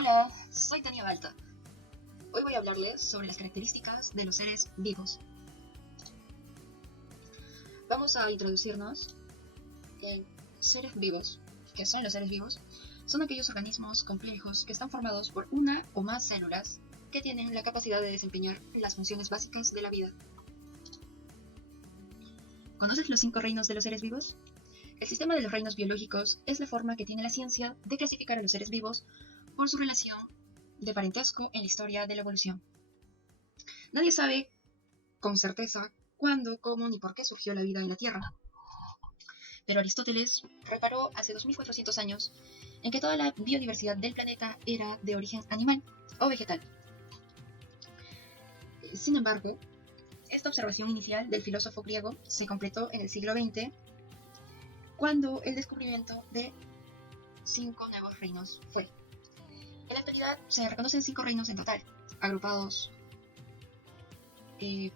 Hola, soy Tania Balta. Hoy voy a hablarles sobre las características de los seres vivos. Vamos a introducirnos en seres vivos. ¿Qué son los seres vivos? Son aquellos organismos complejos que están formados por una o más células que tienen la capacidad de desempeñar las funciones básicas de la vida. ¿Conoces los 5 reinos de los seres vivos? El sistema de los reinos biológicos es la forma que tiene la ciencia de clasificar a los seres vivos por su relación de parentesco en la historia de la evolución. Nadie sabe con certeza cuándo, cómo ni por qué surgió la vida en la Tierra. Pero Aristóteles reparó hace 2400 años en que toda la biodiversidad del planeta era de origen animal o vegetal. Sin embargo, esta observación inicial del filósofo griego se completó en el siglo XX cuando el descubrimiento de 5 nuevos reinos fue. En la actualidad se reconocen 5 reinos en total, agrupados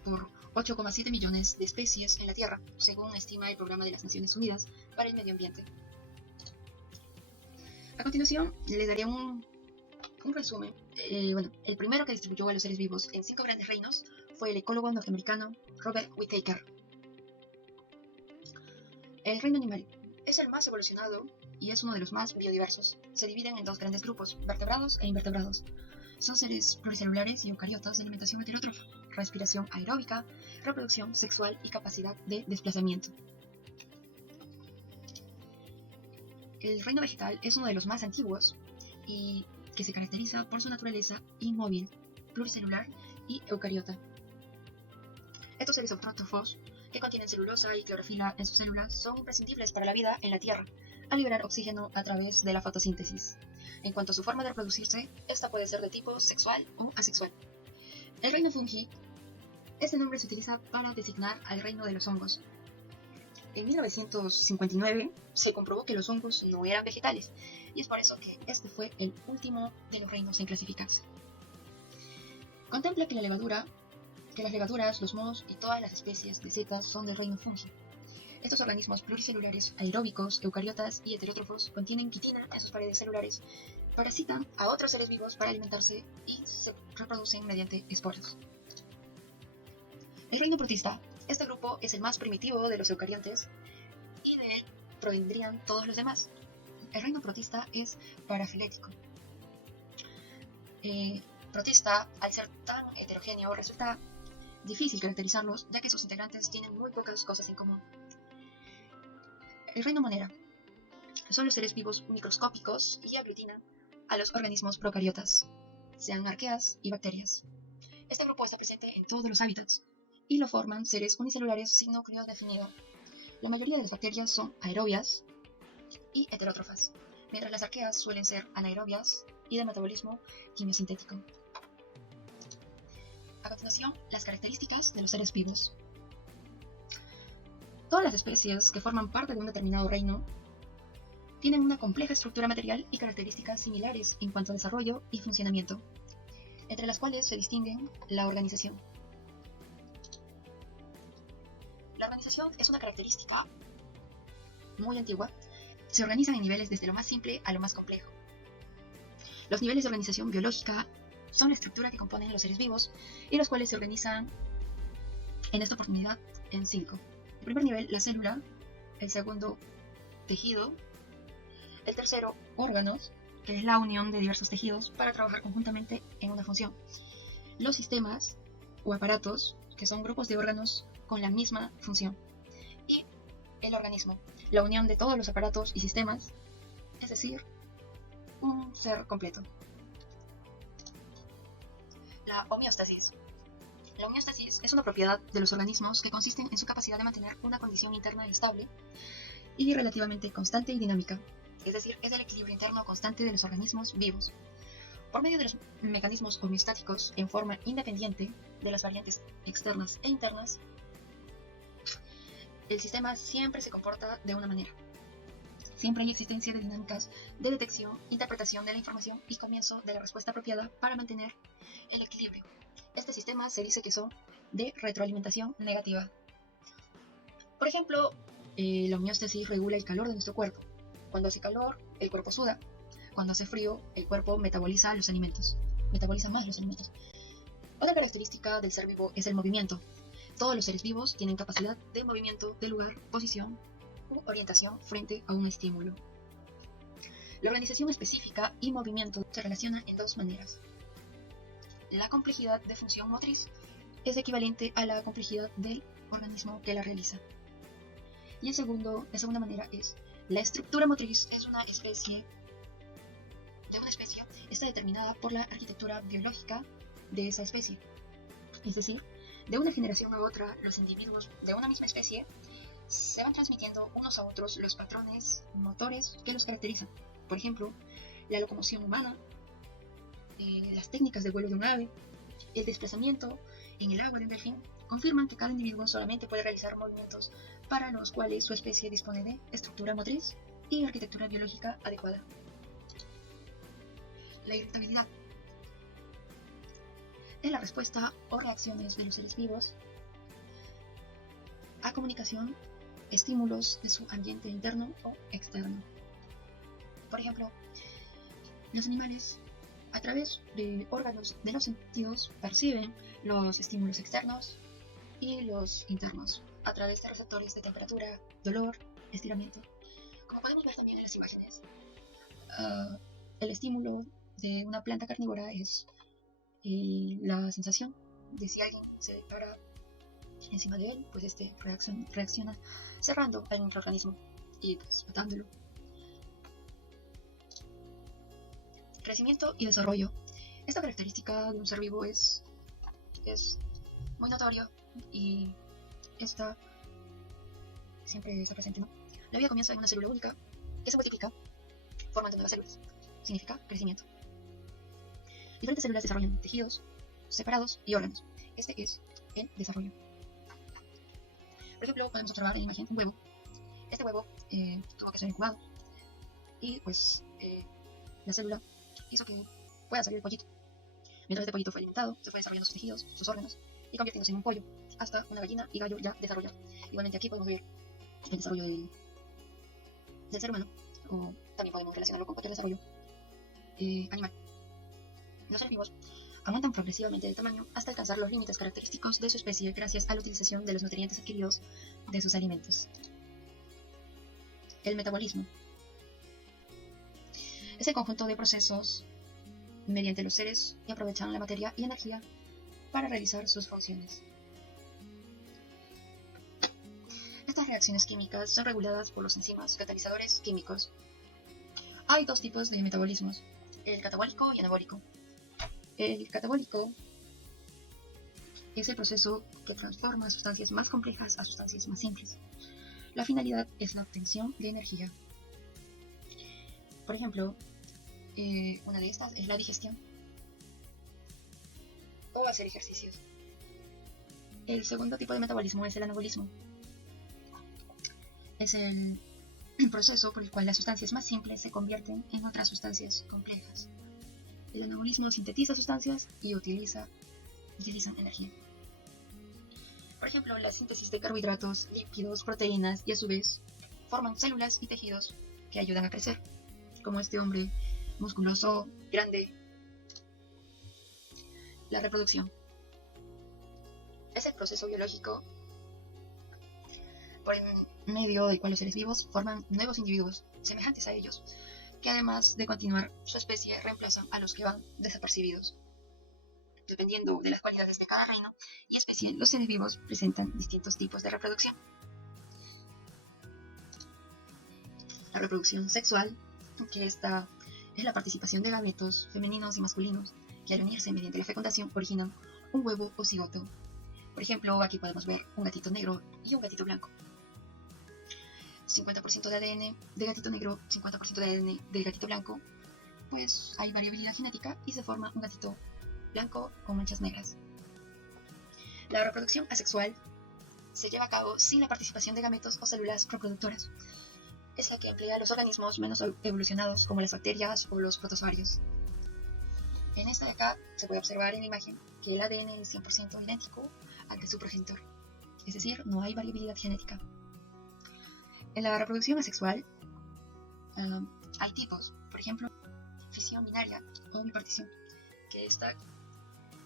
por 8,7 millones de especies en la Tierra, según estima el Programa de las Naciones Unidas para el Medio Ambiente. A continuación, les daré un resumen. El primero que distribuyó a los seres vivos en 5 grandes reinos fue el ecólogo norteamericano Robert Whittaker. El reino animal es el más evolucionado y es uno de los más biodiversos. Se dividen en 2 grandes grupos, vertebrados e invertebrados. Son seres pluricelulares y eucariotas de alimentación heterótrofa, respiración aeróbica, reproducción sexual y capacidad de desplazamiento. El reino vegetal es uno de los más antiguos y que se caracteriza por su naturaleza inmóvil, pluricelular y eucariota. Estos seres autótrofos, que contienen celulosa y clorofila en sus células, son imprescindibles para la vida en la Tierra, al liberar oxígeno a través de la fotosíntesis. En cuanto a su forma de reproducirse, esta puede ser de tipo sexual o asexual. El reino fungi, este nombre se utiliza para designar al reino de los hongos. En 1959 se comprobó que los hongos no eran vegetales, y es por eso que este fue el último de los reinos en clasificarse. Contempla que las levaduras, los mohos y todas las especies de setas son del reino fungi. Estos organismos pluricelulares, aeróbicos, eucariotas y heterótrofos contienen quitina en sus paredes celulares, parasitan a otros seres vivos para alimentarse y se reproducen mediante esporas. El reino protista. Este grupo es el más primitivo de los eucariontes y de él provendrían todos los demás. El reino protista es parafilético. Protista, al ser tan heterogéneo, resulta difícil caracterizarlos, ya que sus integrantes tienen muy pocas cosas en común. El reino monera son los seres vivos microscópicos y aglutinan a los organismos procariotas, sean arqueas y bacterias. Este grupo está presente en todos los hábitats y lo forman seres unicelulares sin núcleo definido. La mayoría de las bacterias son aerobias y heterótrofas, mientras las arqueas suelen ser anaerobias y de metabolismo quimiosintético. A continuación, las características de los seres vivos. Todas las especies que forman parte de un determinado reino tienen una compleja estructura material y características similares en cuanto a desarrollo y funcionamiento, entre las cuales se distinguen la organización. La organización es una característica muy antigua. Se organizan en niveles desde lo más simple a lo más complejo. Los niveles de organización biológica son la estructura que componen los seres vivos y los cuales se organizan en esta oportunidad en 5. El primer nivel, la célula. El segundo, tejido. El tercero, órganos, que es la unión de diversos tejidos para trabajar conjuntamente en una función. Los sistemas o aparatos, que son grupos de órganos con la misma función. Y el organismo, la unión de todos los aparatos y sistemas, es decir, un ser completo. La homeostasis. La homeostasis es una propiedad de los organismos que consiste en su capacidad de mantener una condición interna estable y relativamente constante y dinámica, es decir, es el equilibrio interno constante de los organismos vivos. Por medio de los mecanismos homeostáticos en forma independiente de las variantes externas e internas, el sistema siempre se comporta de una manera. Siempre hay existencia de dinámicas de detección, interpretación de la información y comienzo de la respuesta apropiada para mantener el equilibrio. Este sistema se dice que son de retroalimentación negativa. Por ejemplo, la homeostasis regula el calor de nuestro cuerpo. Cuando hace calor, el cuerpo suda. Cuando hace frío, el cuerpo metaboliza más los alimentos. Otra característica del ser vivo es el movimiento. Todos los seres vivos tienen capacidad de movimiento de lugar, posición u orientación frente a un estímulo. La organización específica y movimiento se relacionan en dos maneras. La complejidad de función motriz es equivalente a la complejidad del organismo que la realiza. Y la segunda manera es la estructura motriz de una especie está determinada por la arquitectura biológica de esa especie. Es decir, de una generación a otra, los individuos de una misma especie se van transmitiendo unos a otros los patrones motores que los caracterizan. Por ejemplo, la locomoción humana, las técnicas de vuelo de un ave, el desplazamiento en el agua de un delfín, confirman que cada individuo solamente puede realizar movimientos para los cuales su especie dispone de estructura motriz y arquitectura biológica adecuada. La irritabilidad es la respuesta o reacciones de los seres vivos a comunicación, estímulos de su ambiente interno o externo. Por ejemplo, los animales, a través de órganos de los sentidos, perciben los estímulos externos y los internos a través de receptores de temperatura, dolor, estiramiento. Como podemos ver también en las imágenes, el estímulo de una planta carnívora es la sensación de si alguien se para encima de él, pues este reacciona cerrando al microorganismo y pues matándolo. Crecimiento y desarrollo. Esta característica de un ser vivo es muy notorio y esta siempre está presente, ¿no? La vida comienza en una célula única que se multiplica formando nuevas células. Significa crecimiento. Diferentes células desarrollan tejidos separados y órganos. Este es el desarrollo. Por ejemplo, podemos observar en la imagen un huevo. Este huevo tuvo que ser incubado y pues la célula hizo que pueda salir el pollito. Mientras este pollito fue alimentado, se fue desarrollando sus tejidos, sus órganos y convirtiéndose en un pollo hasta una gallina y gallo ya desarrollado. Igualmente aquí podemos ver el desarrollo del ser humano, o también podemos relacionarlo con cualquier desarrollo animal. Los seres vivos aumentan progresivamente de tamaño hasta alcanzar los límites característicos de su especie gracias a la utilización de los nutrientes adquiridos de sus alimentos. El metabolismo es el conjunto de procesos mediante los seres que aprovechan la materia y energía para realizar sus funciones. Estas reacciones químicas son reguladas por los enzimas catalizadores químicos. Hay dos tipos de metabolismos, el catabólico y anabólico. El catabólico es el proceso que transforma sustancias más complejas a sustancias más simples. La finalidad es la obtención de energía. Por ejemplo, una de estas es la digestión o hacer ejercicios. El segundo tipo de metabolismo es el anabolismo. Es el proceso por el cual las sustancias más simples se convierten en otras sustancias complejas. El anabolismo sintetiza sustancias y utilizan energía. Por ejemplo, la síntesis de carbohidratos, lípidos, proteínas y a su vez forman células y tejidos que ayudan a crecer, como este hombre musculoso, grande. La reproducción es el proceso biológico por medio del cual los seres vivos forman nuevos individuos semejantes a ellos, que además de continuar su especie reemplazan a los que van desapercibidos. Dependiendo de las cualidades de cada reino y especie, los seres vivos presentan distintos tipos de reproducción. La reproducción sexual, que esta es la participación de gametos femeninos y masculinos, que al unirse mediante la fecundación originan un huevo o cigoto. Por ejemplo, aquí podemos ver un gatito negro y un gatito blanco. 50% de ADN de gatito negro, 50% de ADN del gatito blanco, pues hay variabilidad genética y se forma un gatito blanco con manchas negras. La reproducción asexual se lleva a cabo sin la participación de gametos o células reproductoras. Es la que emplea los organismos menos evolucionados como las bacterias o los protozoarios. En esta de acá se puede observar en la imagen que el ADN es 100% idéntico al de su progenitor, es decir, no hay variabilidad genética. En la reproducción asexual hay tipos, por ejemplo, partición binaria o bipartición, que esta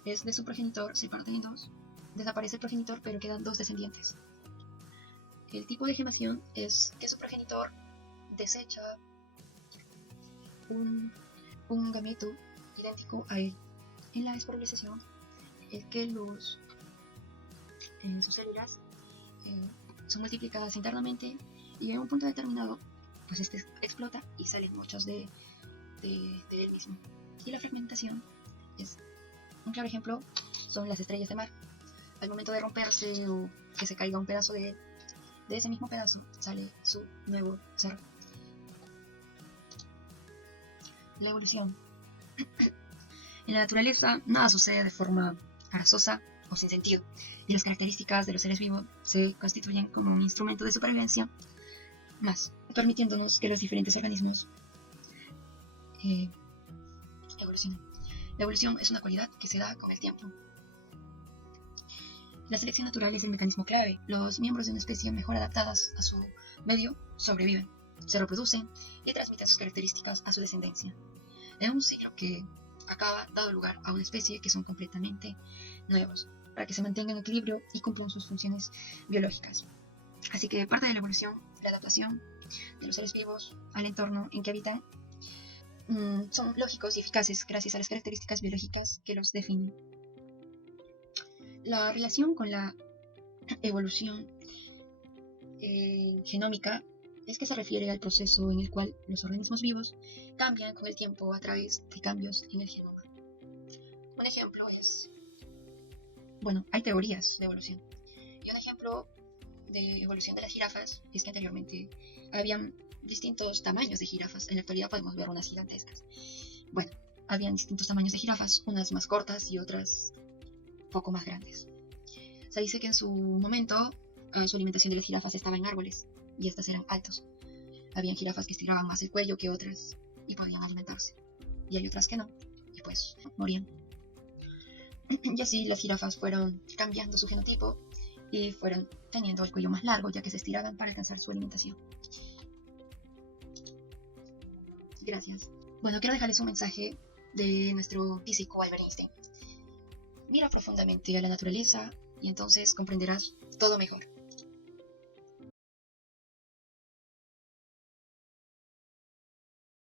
es de su progenitor, se parte en dos, desaparece el progenitor pero quedan dos descendientes. El tipo de gemación es que su progenitor desecha un gameto idéntico a él. En la esporulización es que sus células son multiplicadas internamente y en un punto determinado pues este explota y salen muchos de él mismo. Y la fragmentación es un claro ejemplo, son las estrellas de mar. Al momento de romperse o que se caiga un pedazo de ese mismo pedazo sale su nuevo ser. La evolución. En la naturaleza nada sucede de forma arazosa o sin sentido, y las características de los seres vivos se constituyen como un instrumento de supervivencia más, permitiéndonos que los diferentes organismos evolucionen. La evolución es una cualidad que se da con el tiempo. La selección natural es el mecanismo clave. Los miembros de una especie mejor adaptadas a su medio sobreviven, se reproducen y transmiten sus características a su descendencia. Es un ciclo que acaba dando lugar a una especie que son completamente nuevos, para que se mantengan en equilibrio y cumplan sus funciones biológicas. Así que parte de la evolución, la adaptación de los seres vivos al entorno en que habitan, son lógicos y eficaces gracias a las características biológicas que los definen. La relación con la evolución genómica es que se refiere al proceso en el cual los organismos vivos cambian con el tiempo a través de cambios en el genoma. Un ejemplo es, hay teorías de evolución. Y un ejemplo de evolución de las jirafas es que anteriormente habían distintos tamaños de jirafas. En la actualidad podemos ver unas gigantescas. Habían distintos tamaños de jirafas, unas más cortas y otras poco más grandes. Se dice que en su momento su alimentación de las jirafas estaba en árboles y estas eran altos. Habían jirafas que estiraban más el cuello que otras y podían alimentarse, y hay otras que no, y pues morían. Y así las jirafas fueron cambiando su genotipo y fueron teniendo el cuello más largo, ya que se estiraban para alcanzar su alimentación. Gracias. Quiero dejarles un mensaje de nuestro físico Albert Einstein. Mira profundamente a la naturaleza y entonces comprenderás todo mejor.